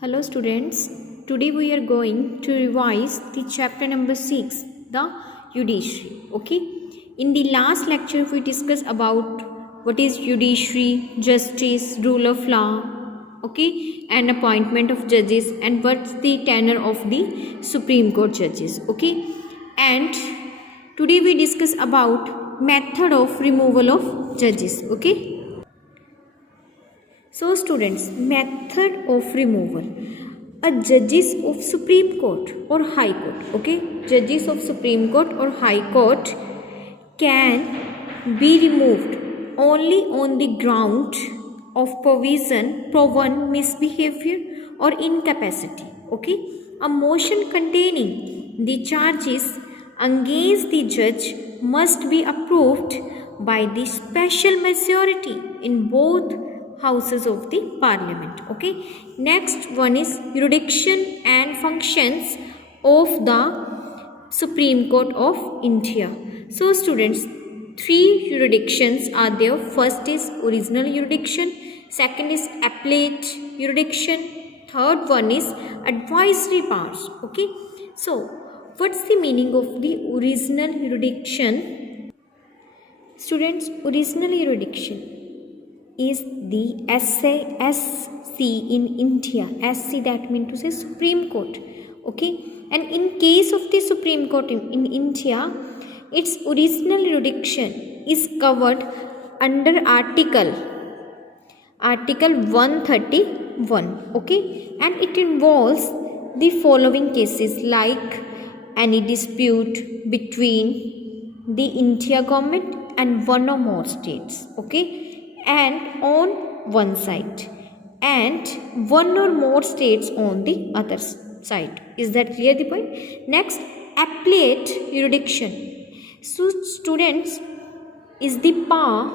Hello students, today we are going to revise the chapter number 6, the judiciary. Okay, in the last lecture we discussed about what is judiciary, justice, rule of law, okay, and appointment of judges, and what's the tenure of the Supreme Court judges. Okay, and today we discuss about method of removal of judges. Okay, so students, method of removal. A judges of Supreme Court or High Court, okay, judges of Supreme Court or High Court can be removed only on the ground of proven misbehavior or incapacity. Okay, a motion containing the charges against the judge must be approved by the special majority in both houses of the parliament. Okay, next one is jurisdiction and functions of the Supreme Court of India. So students, three jurisdictions are there. First is original jurisdiction, second is appellate jurisdiction, third one is advisory powers. Okay, so what's the meaning of the original jurisdiction? Students, original jurisdiction is the SC in India. SC, that means to say Supreme Court. Okay, and in case of the Supreme Court in India, its original jurisdiction is covered under Article 131. Okay, and it involves the following cases like any dispute between the India government and one or more states. Okay, and on one side and one or more states on the other side. Is that clear the point? Next, appellate jurisdiction. So students, is the power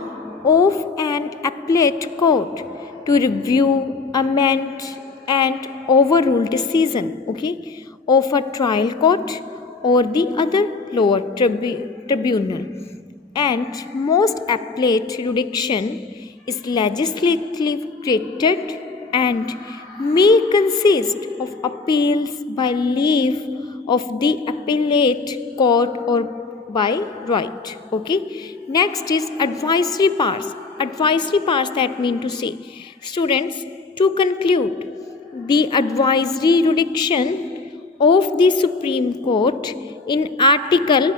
of an appellate court to review, amend and overrule decision, okay, of a trial court or the other lower tribunal. And most appellate jurisdiction is legislatively created and may consist of appeals by leave of the appellate court or by right. Okay, next is advisory powers. Advisory powers, that mean to say, students, to conclude the advisory jurisdiction of the Supreme Court in Article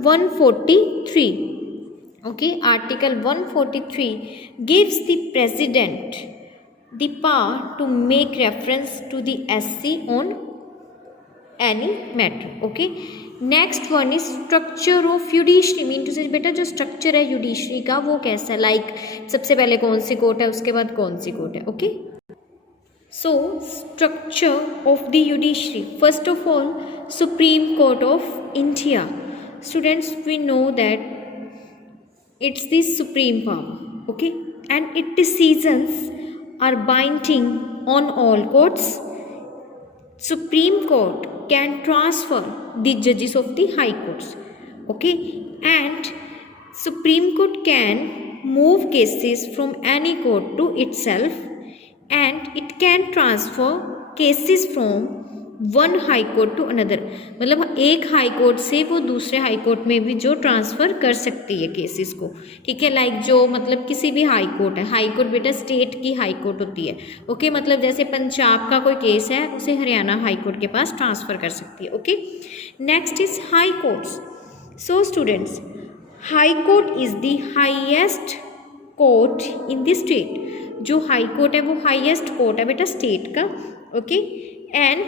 143. Okay, Article 143 gives the President the power to make reference to the SC on any matter. Okay, next one is structure of judiciary. Mean to say बेटा जो structure है judiciary का वो कैसा है, like सबसे पहले कौन सी कोर्ट है, उसके बाद कौन सी कोर्ट है. Okay, so structure of the judiciary. First of all, Supreme Court of India. Students, we know that it's the supreme power, okay, and its decisions are binding on all courts. Supreme Court can transfer the judges of the high courts, okay, and Supreme Court can move cases from any court to itself, and it can transfer cases from one high court to another. मतलब एक high court से वो दूसरे high court में भी जो transfer कर सकती है केसेस को. ठीक है, लाइक जो मतलब किसी भी हाई कोर्ट है, हाई कोर्ट बेटा स्टेट की हाई कोर्ट होती है. ओके, मतलब जैसे पंजाब का कोई केस है उसे हरियाणा हाई कोर्ट के पास ट्रांसफ़र कर सकती है. Okay, next is high courts. So students, high court is the highest court in the state. जो हाई कोर्ट है वो हाईएस्ट कोर्ट है बेटा स्टेट का. ओके, एंड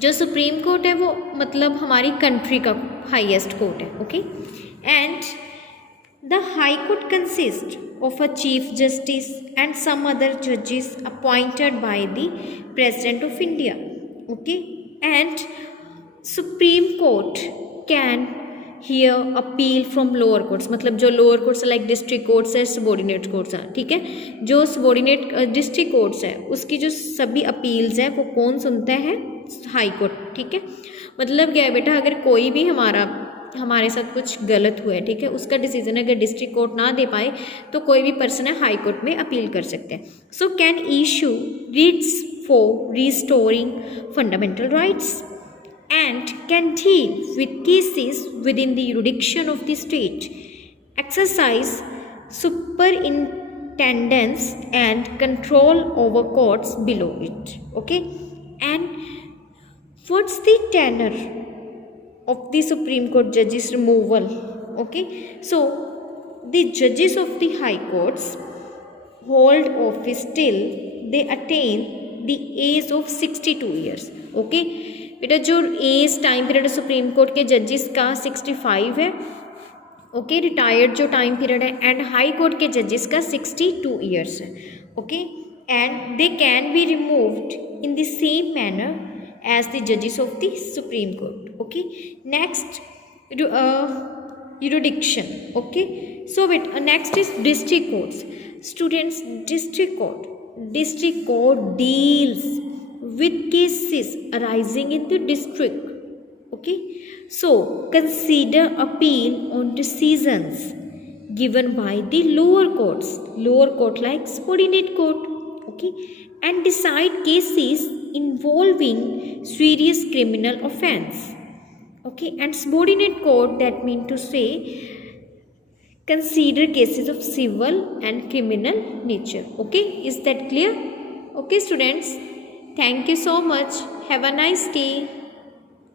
जो सुप्रीम कोर्ट है वो मतलब हमारी कंट्री का हाईएस्ट कोर्ट है. Okay, and the high court consist of a chief justice and some other जजेस appointed by the president of India. Okay, and supreme court can hear appeal from lower courts. मतलब जो lower courts like district courts है, subordinate courts हैं. ठीक है, जो subordinate district courts है उसकी जो सभी अपील्स है वो कौन सुनता है? High court. ठीक है, मतलब क्या है बेटा, अगर कोई भी हमारा हमारे साथ कुछ गलत हुआ है, ठीक है, उसका डिसीजन अगर डिस्ट्रिक्ट कोर्ट ना दे पाए तो कोई भी पर्सन है हाई कोर्ट में अपील कर सकते हैं. So can issue Ritz for restoring fundamental rights and can deal with cases within the jurisdiction of the state, exercise superintendence and control over courts below it. Okay, and what's the tenor of the Supreme Court judges removal? Okay, so the judges of the high courts hold office till they attain the age of 62 years. Okay, बेटा जो age time period supreme court के जजेस का 65 है. Okay, retired जो time period है, and high court के जजेस का 62 ईयर्स है. Okay, and they can be removed in the same manner as the जजेस of the supreme court. Okay, next jurisdiction. Okay, so next is district courts. Students, district court deals with cases arising in the district. Okay, so consider appeal on decisions given by the lower court like subordinate court. Okay, and decide cases involving serious criminal offense. Okay, and subordinate court, that mean to say consider cases of civil and criminal nature. Okay, is that clear? Okay students, thank you so much. Have a nice day.